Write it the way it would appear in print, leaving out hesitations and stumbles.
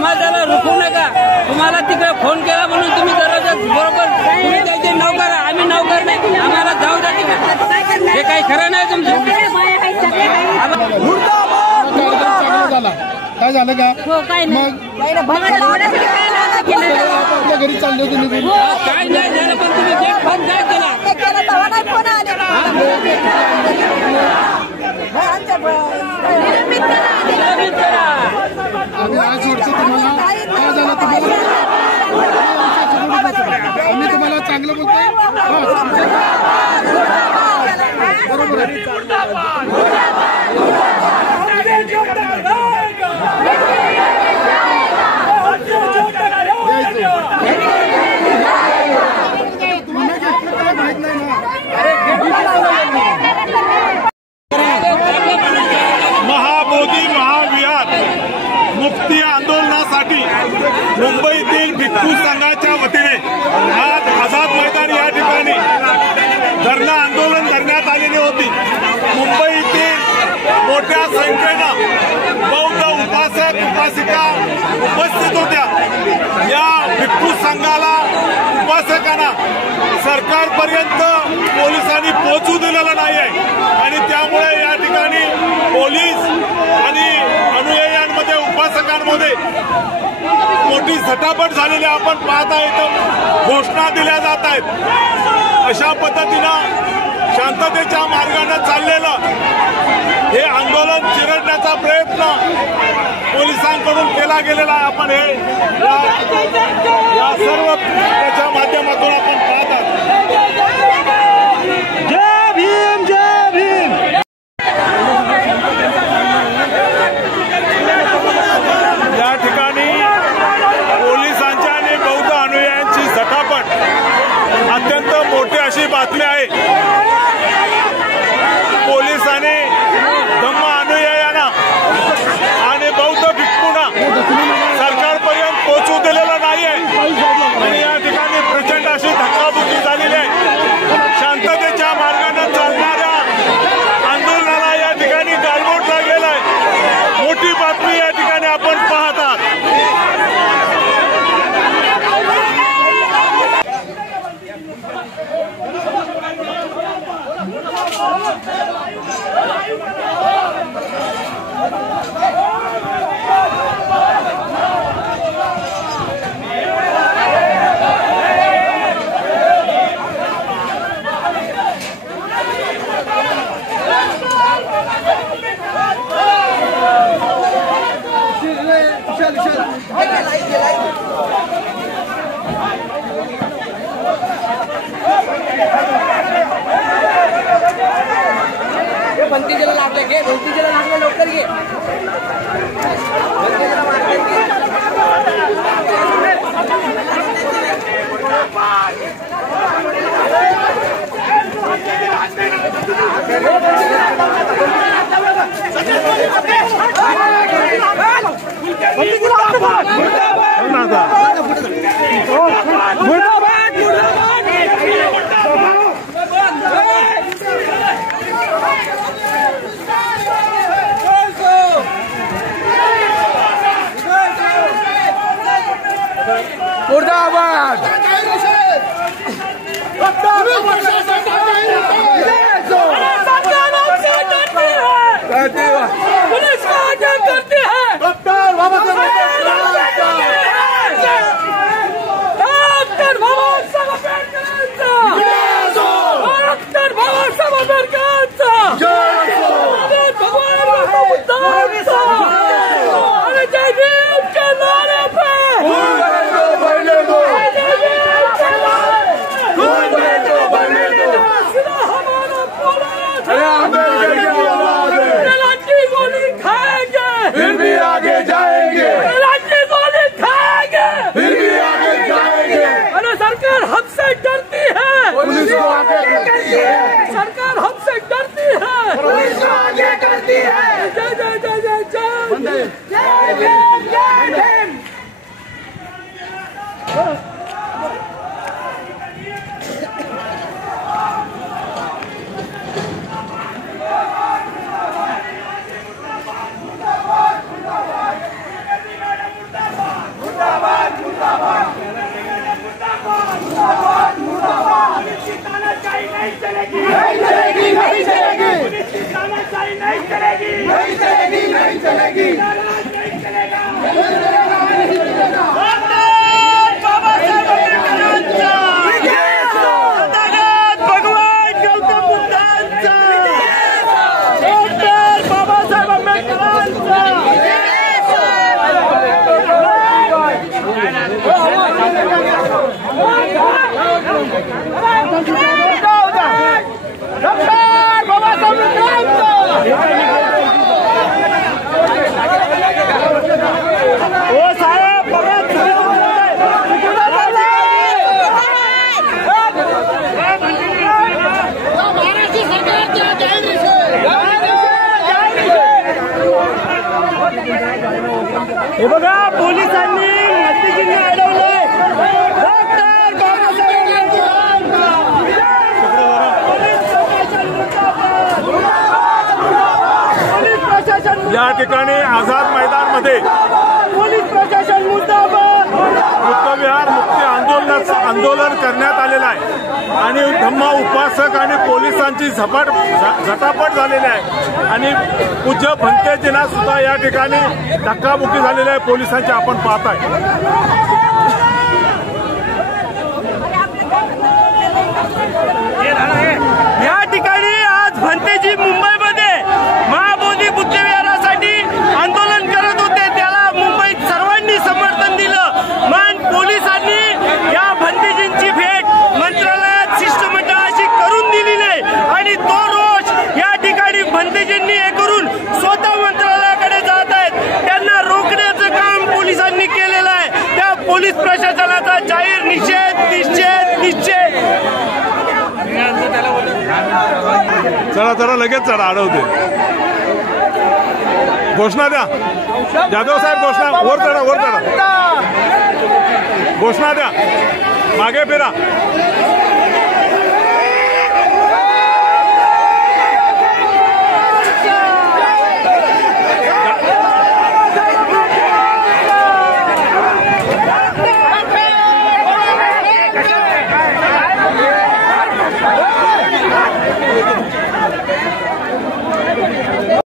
समाजाला रोखू नका। तुम्हाला तिकडे फोन केला म्हणून तुम्ही दररोज बरोबर तुम्ही त्यांचे नौकर, आम्ही नौकर नाही, आम्हाला जाऊ द्या तिकडे। हे काही खरं नाही तुमचं। काय झालं का? मग आपल्या घरी चालले तुम्ही? काय नाही झालं, पण तुम्ही गेट बंद काय केला? आम्ही आज सोडतो तुम्हाला। काय झालं तुम्हाला? आम्ही तुम्हाला चांगलं बोलतोय बरोबर आहे। महाबोधी महाविहार मुक्ती आंदोलनासाठी मुंबईतील भिक्खू संघाच्या वतीने आज आझाद मैदान या ठिकाणी धरणं आंदोलन करण्यात आलेली होती। मुंबईतील मोठ्या संख्येनं बौद्ध उपासक उपासिका उपस्थित होत्या। या भिक्खू संघाला उपासकांना सरकारपर्यंत पोलिसांनी पोहोचू दिलेलं नाही आहे आणि त्यामुळे या ठिकाणी पोलीस आणि अनुयायांमध्ये उपासकांमध्ये मोठी झटापट झालेली आपण पाहत आहोत। घोषणा दिल्या जात आहेत। अशा पद्धतीनं शांततेच्या मार्गाने चाललेलं हे आंदोलन चिरडण्याचा प्रयत्न पोलिसांकडून केला गेलेला आहे। आपण हे या सर्व त्याच्या माध्यमातून आपण पाहत आहोत। जय भीम, जय भीम। या ठिकाणी पोलिसांच्या आणि बौद्ध अनुयायांची झटापट अत्यंत मोठी अशी बातमी आहे। पोलिसांनी धम्म अनुयायांना आणि बौद्ध भिक्खूंना सरकारपर्यंत पोहोचू दिलेलं नाही आहे आणि या ठिकाणी प्रचंड अशी धक्काबुक्की झालेली आहे। शांततेच्या मार्गाने चालणाऱ्या आंदोलनाला या ठिकाणी गालबोट लागलेला आहे। मोठी बातमी या ठिकाणी आपण पाहत आहात। भंतीजीला लागले घे, भंतीजीला लागले लवकर घे। मुर्दाबाद। पुलिस को अटक करती है। डॉक्टर बाबा साहेब सरकार हमसे डरती है, पुलिस को आगे करती है। जय जय जय जय जय जय भीम, जय भीम। हे बघा पोलिसांनी भंतेजींना अडवलंय. या ठिकाणी आझाद मैदानमध्ये पोलीस प्रशासन मुर्दाबाद. बुद्धविहार मुक्ती आंदोलन करण्यात आलेलं आहे आणि धम्मा उपासक आणि पोलिसांची झटापट झालेली आहे आणि पूज्य भंतेजींना सुद्धा या ठिकाणी धक्काबुक्की झालेली आहे पोलिसांची आपण पाहताय. या ठिकाणी आज भंतेजी मुंबईमध्ये महाबोधी बुद्धविहारासाठी आंदोलन करत होते. त्याला मुंबईत सर्वांनी समर्थन दिलं. पण पोलिसांनी या भंतेजींची भेट मंत्रालयात शिष्टमंडळाशी करून दिली नाही आणि तो रोष या ठिकाणी भंतेजींनी हे करून स्वतः मंत्रालयाकडे जात आहेत. त्यांना रोखण्याचं काम पोलिसांनी केलेलं आहे. त्या पोलीस प्रशासनाचा जाहीर निषेध निषेध निषेध. चला लगेच चला अडवते. घोषणा द्या जाधव साहेब. घोषणा वर चढा घोषणा द्या. मागे फिरा.